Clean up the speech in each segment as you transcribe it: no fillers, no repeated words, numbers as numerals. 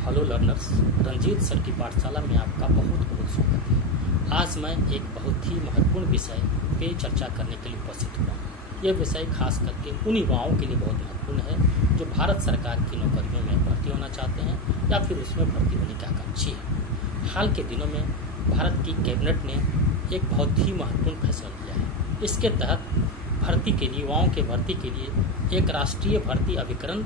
Hello learners, Ranjit sir की पाठशाला में आपका बहुत बहुत स्वागत है। आज मैं एक बहुत ही महत्वपूर्ण विषय पे चर्चा करने के लिए उपस्थित हुआ। यह विषय खास करके उन युवाओं के लिए बहुत महत्वपूर्ण है जो भारत सरकार की नौकरियों में भर्ती होना चाहते हैं या फिर उसमें भर्ती होने के आकांक्षी हैं। हाल के दिनों में भारत की कैबिनेट ने एक बहुत ही महत्वपूर्ण फैसला लिया है। इसके तहत भर्ती के लिए युवाओं के भर्ती के लिए एक राष्ट्रीय भर्ती अभिकरण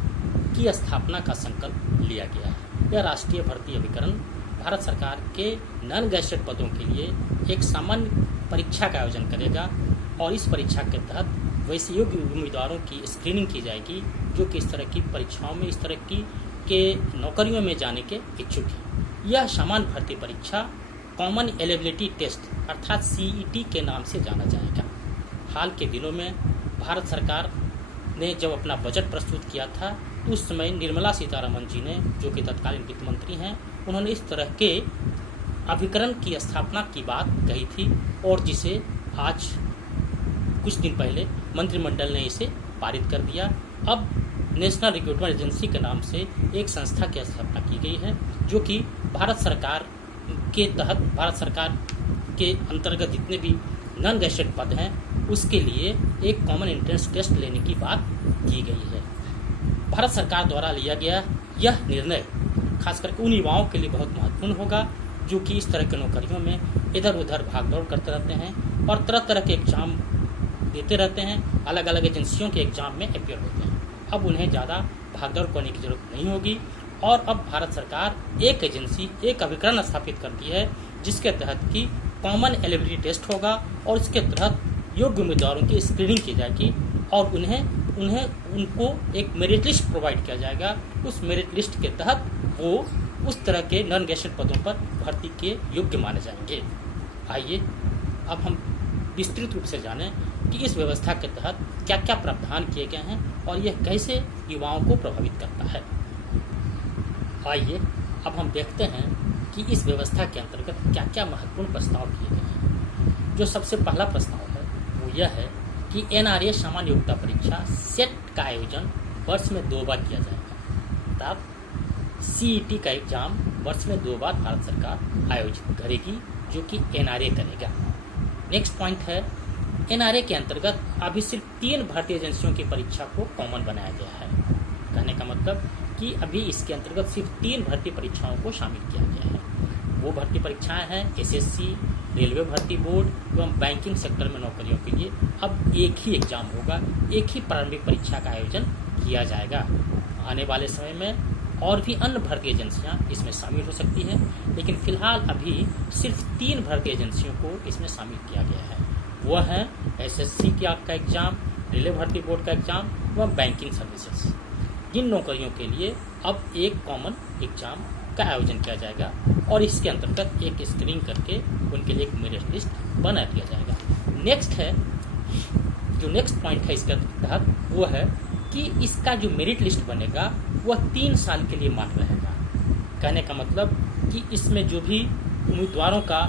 की स्थापना का संकल्प लिया गया है। यह राष्ट्रीय भर्ती अभिकरण भारत सरकार के नॉन गैजेटेड पदों के लिए एक सामान्य परीक्षा का आयोजन करेगा और इस परीक्षा के तहत वैसे योग्य उम्मीदवारों की स्क्रीनिंग की जाएगी जो कि इस तरह की परीक्षाओं में, इस तरह की के नौकरियों में जाने के इच्छुक हैं। यह सामान्य भर्ती परीक्षा कॉमन एलिजिबिलिटी टेस्ट अर्थात CET के नाम से जाना जाएगा। हाल के दिनों में भारत सरकार ने जब अपना बजट प्रस्तुत किया था तो उस समय निर्मला सीतारमण जी ने, जो कि तत्कालीन वित्त मंत्री हैं, उन्होंने इस तरह के अभिकरण की स्थापना की बात कही थी और जिसे आज कुछ दिन पहले मंत्रिमंडल ने इसे पारित कर दिया। अब नेशनल रिक्रूटमेंट एजेंसी के नाम से एक संस्था की स्थापना की गई है जो कि भारत सरकार के तहत, भारत सरकार के अंतर्गत जितने भी नॉन गैजेटेड पद हैं उसके लिए एक कॉमन एंट्रेंस टेस्ट लेने की बात की गई है। भारत सरकार द्वारा लिया गया यह निर्णय खास करके उन युवाओं के लिए बहुत महत्वपूर्ण होगा जो कि इस तरह के नौकरियों में इधर उधर भाग दौड़ करते रहते हैं और तरह तरह के एग्जाम देते रहते हैं, अलग अलग एजेंसियों के एग्जाम में अपियर होते हैं। अब उन्हें ज़्यादा भाग दौड़ करने की जरूरत नहीं होगी और अब भारत सरकार एक एजेंसी, एक अभिकरण स्थापित करती है जिसके तहत कि कॉमन एलिजिबिलिटी टेस्ट होगा और इसके तहत योग्य उम्मीदवारों की स्क्रीनिंग की जाएगी और उनको एक मेरिट लिस्ट प्रोवाइड किया जाएगा। उस मेरिट लिस्ट के तहत वो उस तरह के नॉन गैजेटेड पदों पर भर्ती के योग्य माने जाएंगे। आइए अब हम विस्तृत रूप से जानें कि इस व्यवस्था के तहत क्या क्या प्रावधान किए गए हैं और यह कैसे युवाओं को प्रभावित करता है। आइए अब हम देखते हैं कि इस व्यवस्था के अंतर्गत क्या क्या महत्वपूर्ण प्रस्ताव किए गए हैं। जो सबसे पहला प्रस्ताव है वो यह है कि NRA सामान्य योग्यता परीक्षा सेट का आयोजन वर्ष में 2 बार किया जाएगा अर्थात CET का एग्जाम वर्ष में 2 बार भारत सरकार आयोजित करेगी जो कि NRA करेगा। नेक्स्ट पॉइंट है NRA के अंतर्गत अभी सिर्फ 3 भर्ती एजेंसियों की परीक्षा को कॉमन बनाया गया है। कहने का मतलब कि अभी इसके अंतर्गत सिर्फ 3 भर्ती परीक्षाओं को शामिल किया गया है। वो भर्ती परीक्षाएं हैं SSC, रेलवे भर्ती बोर्ड एवं बैंकिंग सेक्टर में नौकरियों के लिए अब एक ही एग्जाम होगा, एक ही प्रारंभिक परीक्षा का आयोजन किया जाएगा। आने वाले समय में और भी अन्य भर्ती एजेंसियां इसमें शामिल हो सकती हैं, लेकिन फिलहाल अभी सिर्फ 3 भर्ती एजेंसियों को इसमें शामिल किया गया है। वह है SSC का एग्जाम, रेलवे भर्ती बोर्ड का एग्जाम एवं बैंकिंग सर्विसेज। जिन नौकरियों के लिए अब एक कॉमन एग्जाम का आयोजन किया जाएगा और इसके अंतर्गत एक स्क्रीनिंग करके उनके लिए एक मेरिट लिस्ट बना दिया जाएगा। नेक्स्ट पॉइंट है इसके तहत वो है कि इसका जो मेरिट लिस्ट बनेगा वह 3 साल के लिए मान्य रहेगा। कहने का मतलब कि इसमें जो भी उम्मीदवारों का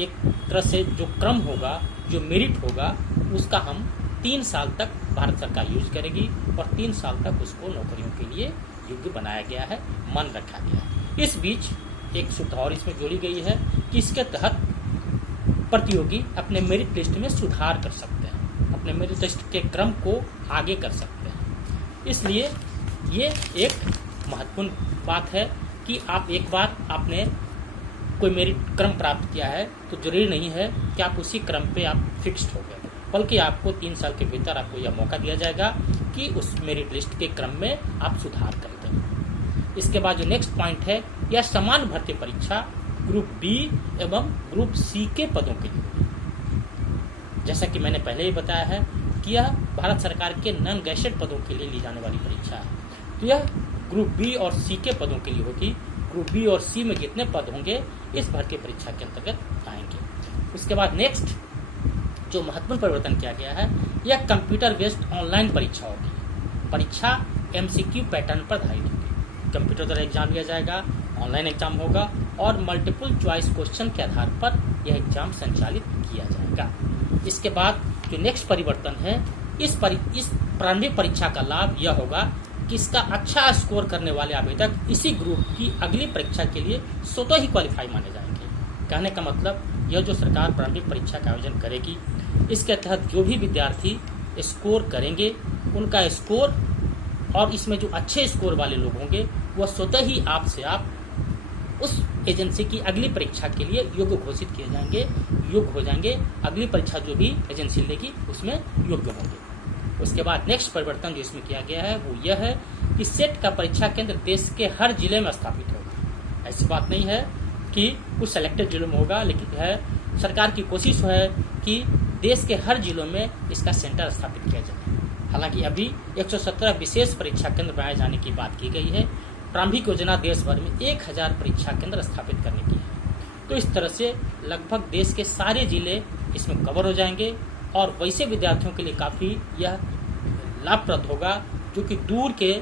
एक तरह से जो क्रम होगा, जो मेरिट होगा, उसका हम 3 साल तक भारत सरकार यूज करेगी और 3 साल तक उसको नौकरियों के लिए योग्य बनाया गया है, मान रखा गया है। इस बीच एक सुधार इसमें जोड़ी गई है कि इसके तहत प्रतियोगी अपने मेरिट लिस्ट में सुधार कर सकते हैं, अपने मेरिट लिस्ट के क्रम को आगे कर सकते हैं। इसलिए ये एक महत्वपूर्ण बात है कि आप एक बार आपने कोई मेरिट क्रम प्राप्त किया है तो जरूरी नहीं है कि आप उसी क्रम पे आप फिक्स्ड हो गए, बल्कि आपको 3 साल के भीतर आपको यह मौका दिया जाएगा कि उस मेरिट लिस्ट के क्रम में आप सुधार कर दें। इसके बाद जो नेक्स्ट पॉइंट है, यह समान भर्ती परीक्षा ग्रुप B एवं ग्रुप C के पदों के लिए। जैसा कि मैंने पहले ही बताया है कि यह भारत सरकार के नॉन गैजेटेड पदों के लिए ली जाने वाली परीक्षा है। तो यह ग्रुप B और C के पदों के लिए होगी। ग्रुप B और C में जितने पद होंगे इस भर्ती परीक्षा के अंतर्गत आएंगे। उसके बाद नेक्स्ट जो महत्वपूर्ण परिवर्तन किया गया है, यह कंप्यूटर बेस्ड ऑनलाइन परीक्षा होगी। परीक्षा MCQ पैटर्न पर आधारित होगी। कंप्यूटर द्वारा एग्जाम लिया जाएगा, ऑनलाइन एग्जाम होगा और मल्टीपल चॉइस क्वेश्चन के आधार पर यह एग्जाम संचालित किया जाएगा। इसके बाद जो नेक्स्ट परिवर्तन है, इस प्रारंभिक परीक्षा का लाभ यह होगा किसका अच्छा स्कोर करने वाले आवेदक इसी ग्रुप की अगली परीक्षा के लिए स्वतः ही क्वालिफाई माने जाएंगे। कहने का मतलब यह जो सरकार प्रारंभिक परीक्षा का आयोजन करेगी, इसके तहत जो भी विद्यार्थी स्कोर करेंगे उनका स्कोर और इसमें जो अच्छे स्कोर वाले लोग होंगे वह स्वतः ही आपसे आप उस एजेंसी की अगली परीक्षा के लिए योग्य घोषित किए जाएंगे, योग्य हो जाएंगे। अगली परीक्षा जो भी एजेंसी लेगी उसमें योग्य होंगे। उसके बाद नेक्स्ट परिवर्तन जो इसमें किया गया है वो यह है कि सेट का परीक्षा केंद्र देश के हर जिले में स्थापित होगा। ऐसी बात नहीं है कि कुछ सेलेक्टेड जिलों में होगा, लेकिन है सरकार की कोशिश है कि देश के हर जिलों में इसका सेंटर स्थापित किया जाए। हालांकि अभी 117 विशेष परीक्षा केंद्र बनाए जाने की बात की गई है। प्रारंभिक योजना देश भर में 1000 परीक्षा केंद्र स्थापित करने की है। तो इस तरह से लगभग देश के सारे जिले इसमें कवर हो जाएंगे और वैसे विद्यार्थियों के लिए काफ़ी यह लाभप्रद होगा जो कि दूर के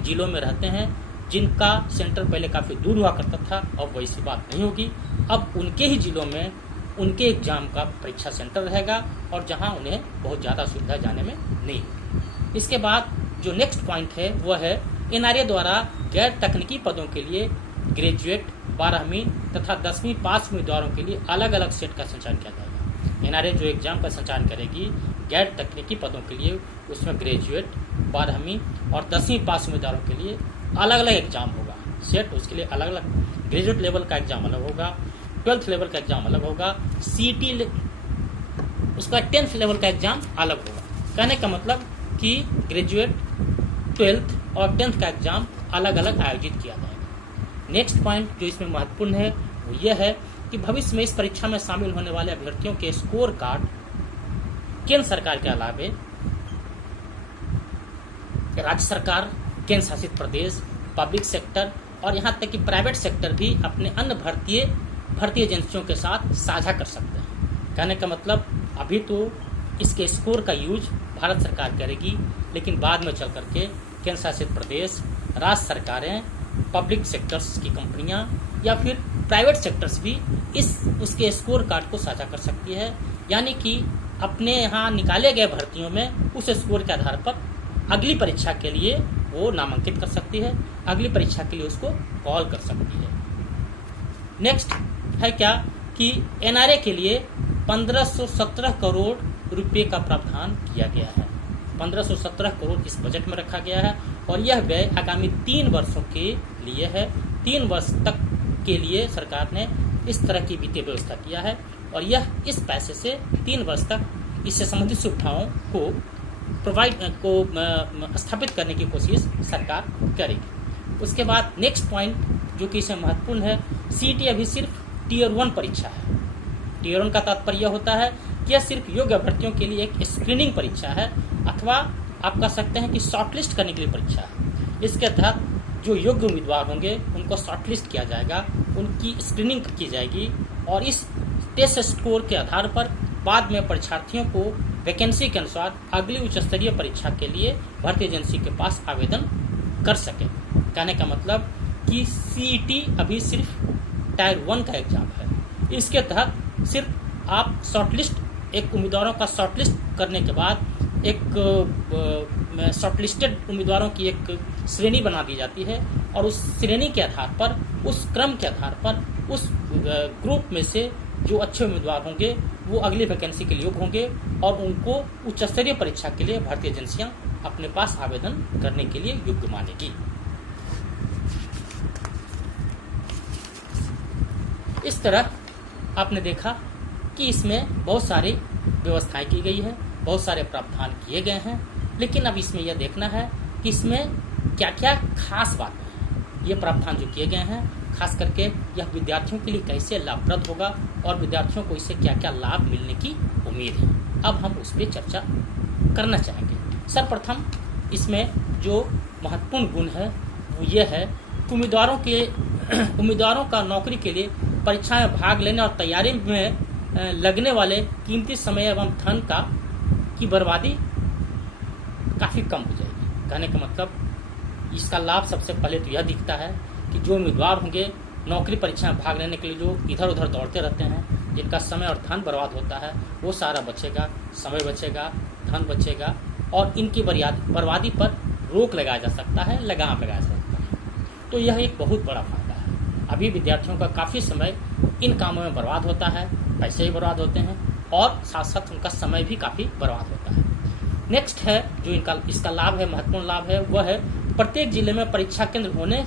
जिलों में रहते हैं, जिनका सेंटर पहले काफ़ी दूर हुआ करता था। अब वैसी बात नहीं होगी, अब उनके ही जिलों में उनके एग्जाम का परीक्षा सेंटर रहेगा और जहां उन्हें बहुत ज़्यादा सुविधा जाने में नहीं होगी। इसके बाद जो नेक्स्ट पॉइंट है वह है एनआरए द्वारा गैर तकनीकी पदों के लिए ग्रेजुएट, 12वीं तथा 10वीं पास उम्मीदवारों के लिए अलग अलग सेट का संचालन किया जाएगा। एनआरए जो एग्जाम का संचालन करेगी गैर तकनीकी पदों के लिए, उसमें ग्रेजुएट, 12वीं और 10वीं पास उम्मीदवारों के लिए अलग अलग एग्जाम होगा। सेट उसके लिए अलग अलग, ग्रेजुएट लेवल का एग्जाम अलग होगा, 12th लेवल का एग्जाम अलग होगा, सीटी उसका 10th लेवल का एग्जाम अलग होगा। कहने का मतलब कि ग्रेजुएट, 12th और 10th का एग्जाम अलग अलग आयोजित किया जाएगा। नेक्स्ट पॉइंट जो इसमें महत्वपूर्ण है वो यह है कि भविष्य में इस परीक्षा में शामिल होने वाले अभ्यर्थियों के स्कोर कार्ड केंद्र सरकार के अलावे राज्य सरकार, केंद्र शासित प्रदेश, पब्लिक सेक्टर और यहाँ तक कि प्राइवेट सेक्टर भी अपने अन्य भर्ती एजेंसियों के साथ साझा कर सकते हैं। कहने का मतलब अभी तो इसके स्कोर का यूज भारत सरकार करेगी, लेकिन बाद में चल करके केंद्र शासित प्रदेश, राज्य सरकारें, पब्लिक सेक्टर्स की कंपनियां या फिर प्राइवेट सेक्टर्स भी उसके स्कोर कार्ड को साझा कर सकती है। यानी कि अपने यहाँ निकाले गए भर्तियों में उस स्कोर के आधार पर अगली परीक्षा के लिए वो नामांकित कर सकती है, अगली परीक्षा के लिए उसको कॉल कर सकती है। नेक्स्ट है क्या कि एनआरए के लिए 1517 करोड़ रुपए का प्रावधान किया गया है। 1517 करोड़ इस बजट में रखा गया है और यह व्यय आगामी 3 वर्षों के लिए है। 3 वर्ष तक के लिए सरकार ने इस तरह की वित्तीय व्यवस्था किया है और यह इस पैसे से 3 वर्ष तक इससे संबंधित सुविधाओं को स्थापित करने की कोशिश सरकार करेगी। उसके बाद नेक्स्ट पॉइंट जो कि इसमें महत्वपूर्ण है, सीईटी अभी सिर्फ टियर 1 परीक्षा है। टियर 1 का तात्पर्य यह होता है कि यह सिर्फ योग्य अभ्यर्थियों के लिए एक स्क्रीनिंग परीक्षा है अथवा आप कह सकते हैं कि शॉर्टलिस्ट करने के लिए परीक्षा है। इसके तहत जो योग्य उम्मीदवार होंगे उनको शॉर्टलिस्ट किया जाएगा, उनकी स्क्रीनिंग की जाएगी और इस टेस्ट स्कोर के आधार पर बाद में परीक्षार्थियों को वैकेंसी के अनुसार अगली उच्च स्तरीय परीक्षा के लिए भर्ती एजेंसी के पास आवेदन कर सके। कहने का मतलब कि सीईटी अभी सिर्फ टायर 1 का एग्जाम है। इसके तहत सिर्फ आप शॉर्टलिस्ट, एक उम्मीदवारों का शॉर्टलिस्ट करने के बाद एक शॉर्टलिस्टेड उम्मीदवारों की एक श्रेणी बना दी जाती है और उस श्रेणी के आधार पर, उस क्रम के आधार पर, उस ग्रुप में से जो अच्छे उम्मीदवार होंगे वो अगली वैकेंसी के लिए योग्य होंगे और उनको उच्च स्तरीय परीक्षा के लिए भारतीय एजेंसियां अपने पास आवेदन करने के लिए योग्य मानेगी। इस तरह आपने देखा कि इसमें बहुत सारी व्यवस्थाएं की गई है, बहुत सारे प्रावधान किए गए हैं, लेकिन अब इसमें यह देखना है कि इसमें क्या क्या खास बातें हैं। ये प्रावधान जो किए गए हैं खास करके यह विद्यार्थियों के लिए कैसे लाभप्रद होगा और विद्यार्थियों को इससे क्या क्या लाभ मिलने की उम्मीद है, अब हम उस पर चर्चा करना चाहेंगे। सर्वप्रथम इसमें जो महत्वपूर्ण गुण है वो ये है कि उम्मीदवारों का नौकरी के लिए परीक्षा में भाग लेने और तैयारी में लगने वाले कीमती समय एवं धन की बर्बादी काफ़ी कम हो जाएगी। कहने का मतलब इसका लाभ सबसे पहले तो यह दिखता है कि जो उम्मीदवार होंगे नौकरी परीक्षा में भाग लेने के लिए जो इधर उधर दौड़ते रहते हैं, जिनका समय और धन बर्बाद होता है, वो सारा बचेगा, समय बचेगा, धन बचेगा और इनकी बर्बादी पर रोक लगाया जा सकता है, लगाम लगाया जा सकता है। तो यह एक बहुत बड़ा फायदा है। अभी विद्यार्थियों का काफ़ी समय इन कामों में बर्बाद होता है, पैसे भी बर्बाद होते हैं और साथ साथ उनका समय भी काफ़ी बर्बाद होता है। नेक्स्ट है जो इसका लाभ है, महत्वपूर्ण लाभ है, वह है प्रत्येक जिले में परीक्षा केंद्र होने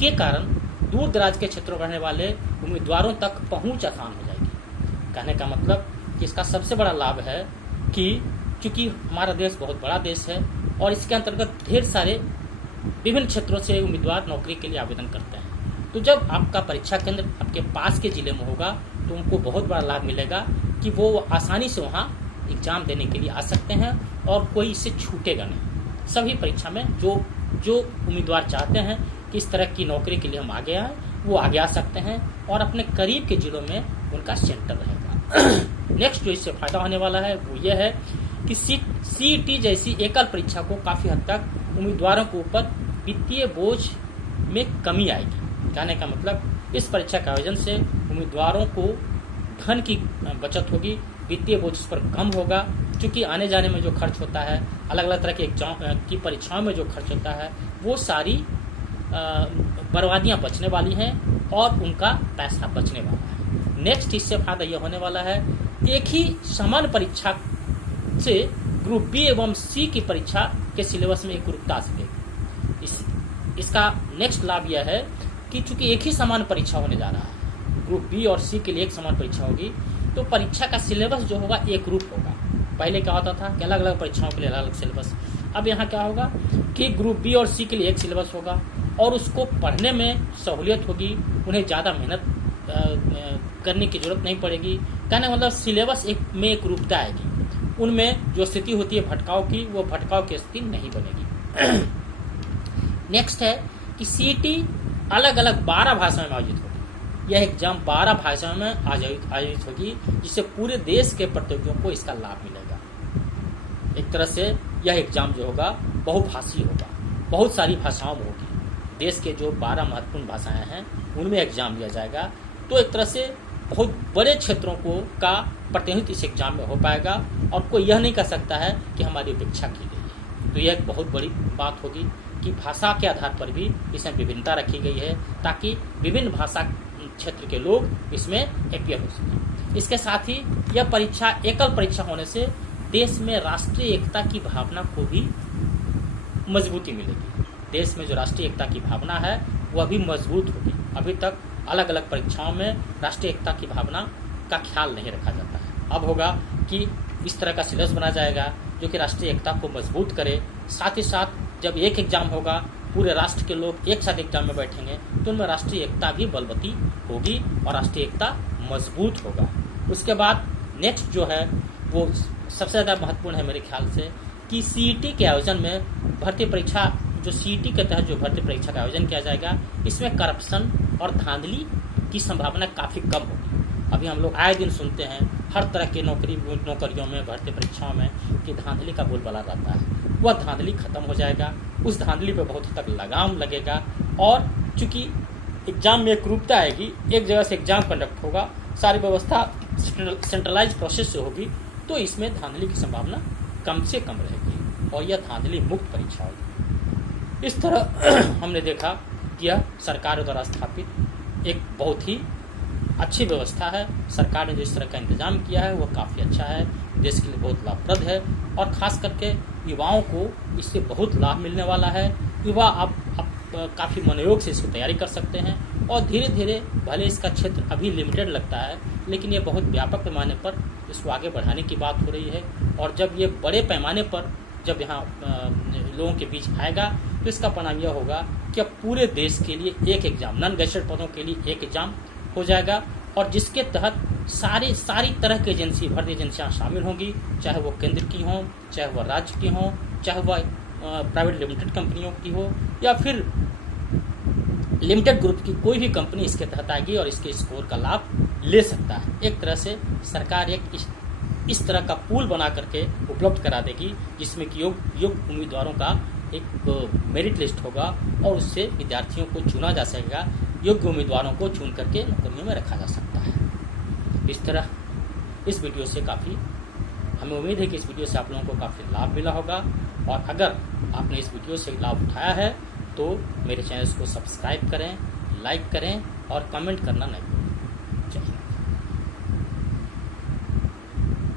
के कारण दूर दराज के क्षेत्रों में रहने वाले उम्मीदवारों तक पहुंच आसान हो जाएगी। कहने का मतलब कि इसका सबसे बड़ा लाभ है कि चूंकि हमारा देश बहुत बड़ा देश है और इसके अंतर्गत ढेर सारे विभिन्न क्षेत्रों से उम्मीदवार नौकरी के लिए आवेदन करते हैं। तो जब आपका परीक्षा केंद्र आपके पास के जिले में होगा तो उनको बहुत बड़ा लाभ मिलेगा कि वो आसानी से वहाँ एग्जाम देने के लिए आ सकते हैं और कोई इससे छूटेगा नहीं। सभी परीक्षा में जो उम्मीदवार चाहते हैं कि इस तरह की नौकरी के लिए हम आगे आए, वो आगे आ सकते हैं और अपने करीब के जिलों में उनका सेंटर रहेगा। नेक्स्ट जो इससे फायदा होने वाला है वो ये है कि CET जैसी एकल परीक्षा को काफ़ी हद तक उम्मीदवारों के ऊपर वित्तीय बोझ में कमी आएगी। कहने का मतलब इस परीक्षा के आयोजन से उम्मीदवारों को धन की बचत होगी, वित्तीय बोझ इस पर कम होगा। क्योंकि आने जाने में जो खर्च होता है, अलग अलग तरह के एग्जाम की परीक्षाओं में जो खर्च होता है, वो सारी बर्बादियाँ बचने वाली हैं और उनका पैसा बचने वाला है। नेक्स्ट इससे फायदा यह होने वाला है, एक ही समान परीक्षा से ग्रुप बी एवं सी की परीक्षा के सिलेबस में एकरूपता आ सकेगी। इसका नेक्स्ट लाभ यह है कि चूंकि एक ही समान परीक्षा होने जा रहा है, ग्रुप बी और सी के लिए एक समान परीक्षा होगी, तो परीक्षा का सिलेबस जो होगा एक रूप होगा। पहले क्या होता था कि अलग अलग परीक्षाओं के लिए अलग अलग सिलेबस, अब यहाँ क्या होगा कि ग्रुप बी और सी के लिए एक सिलेबस होगा और उसको पढ़ने में सहूलियत होगी, उन्हें ज़्यादा मेहनत करने की जरूरत नहीं पड़ेगी। कहने मतलब सिलेबस में एक रूपता आएगी, उनमें जो स्थिति होती है भटकाव की, वो भटकाव की स्थिति नहीं बनेगी। नेक्स्ट है कि CET अलग अलग 12 भाषाओं में आयोजित होगी। यह एग्जाम 12 भाषाओं में आयोजित होगी, जिससे पूरे देश के प्रतियोगियों को इसका लाभ मिलेगा। एक तरह से यह एग्जाम जो होगा बहुभाषी होगा, बहुत सारी भाषाओं में होगी। देश के जो 12 महत्वपूर्ण भाषाएं हैं उनमें एग्जाम लिया जाएगा। तो एक तरह से बहुत बड़े क्षेत्रों का प्रतिनिधित्व इस एग्जाम में हो पाएगा और कोई यह नहीं कह सकता है कि हमारी उपेक्षा की गई है। तो यह एक बहुत बड़ी बात होगी कि भाषा के आधार पर भी इसमें विभिन्नता रखी गई है, ताकि विभिन्न भाषा क्षेत्र के लोग इसमें अपीयर हो सकें। इसके साथ ही यह परीक्षा एकल परीक्षा होने से देश में राष्ट्रीय एकता की भावना को भी मजबूती मिलेगी। देश में जो राष्ट्रीय एकता की भावना है वह भी मजबूत होगी। अभी तक अलग अलग परीक्षाओं में राष्ट्रीय एकता की भावना का ख्याल नहीं रखा जाता है। अब होगा कि इस तरह का सिलेबस बना जाएगा जो कि राष्ट्रीय एकता को मजबूत करे। साथ ही साथ जब एक एग्जाम होगा, पूरे राष्ट्र के लोग एक साथ एग्जाम में बैठेंगे, तो उनमें राष्ट्रीय एकता भी बलवती होगी और राष्ट्रीय एकता मजबूत होगा। उसके बाद नेक्स्ट जो है वो सबसे ज़्यादा महत्वपूर्ण है मेरे ख्याल से कि CET के आयोजन में भर्ती परीक्षा, जो CET के तहत जो भर्ती परीक्षा का आयोजन किया जाएगा, इसमें करप्शन और धांधली की संभावना काफ़ी कम होगी। अभी हम लोग आए दिन सुनते हैं हर तरह के नौकरियों में, भर्ती परीक्षाओं में कि धांधली का बोलबाला रहता है। वह धांधली खत्म हो जाएगा, उस धांधली पर बहुत हद तक लगाम लगेगा और चूंकि एग्जाम में एक रूपता आएगी, एक जगह से एग्जाम कंडक्ट होगा, सारी व्यवस्था सेंट्रलाइज प्रोसेस से होगी, तो इसमें धांधली की संभावना कम से कम रहेगी और यह धांधली मुक्त परीक्षा होगी। इस तरह हमने देखा कि यह सरकार द्वारा स्थापित एक बहुत ही अच्छी व्यवस्था है। सरकार ने जो इस तरह का इंतजाम किया है वह काफ़ी अच्छा है, देश के लिए बहुत लाभप्रद है और ख़ास करके युवाओं को इससे बहुत लाभ मिलने वाला है। युवा अब काफ़ी मनोयोग से इसकी तैयारी कर सकते हैं और धीरे धीरे, भले इसका क्षेत्र अभी लिमिटेड लगता है, लेकिन ये बहुत व्यापक पैमाने पर इसको आगे बढ़ाने की बात हो रही है। और जब ये बड़े पैमाने पर जब यहाँ लोगों के बीच आएगा तो इसका परिणाम यह होगा कि अब पूरे देश के लिए एक एग्जाम, नॉन गैजेटेड पदों के लिए एक एग्जाम हो जाएगा और जिसके तहत सारी तरह की एजेंसी, भर्ती एजेंसियाँ शामिल होंगी, चाहे वो केंद्र की हों, चाहे वह राज्य की हों, चाहे वह प्राइवेट लिमिटेड कंपनियों की हो या फिर लिमिटेड ग्रुप की कोई भी कंपनी इसके तहत आएगी और इसके स्कोर का लाभ ले सकता है। एक तरह से सरकार एक इस तरह का पूल बना करके उपलब्ध करा देगी जिसमें कि योग्य उम्मीदवारों का एक मेरिट लिस्ट होगा और उससे विद्यार्थियों को चुना जा सकेगा। योग्य उम्मीदवारों को चुन करके नौकरियों में रखा जा सकता है। इस तरह इस वीडियो से हमें उम्मीद है कि इस वीडियो से आप लोगों को काफ़ी लाभ मिला होगा और अगर आपने इस वीडियो से लाभ उठाया है तो मेरे चैनल को सब्सक्राइब करें, लाइक करें और कमेंट करना नहीं भूलें।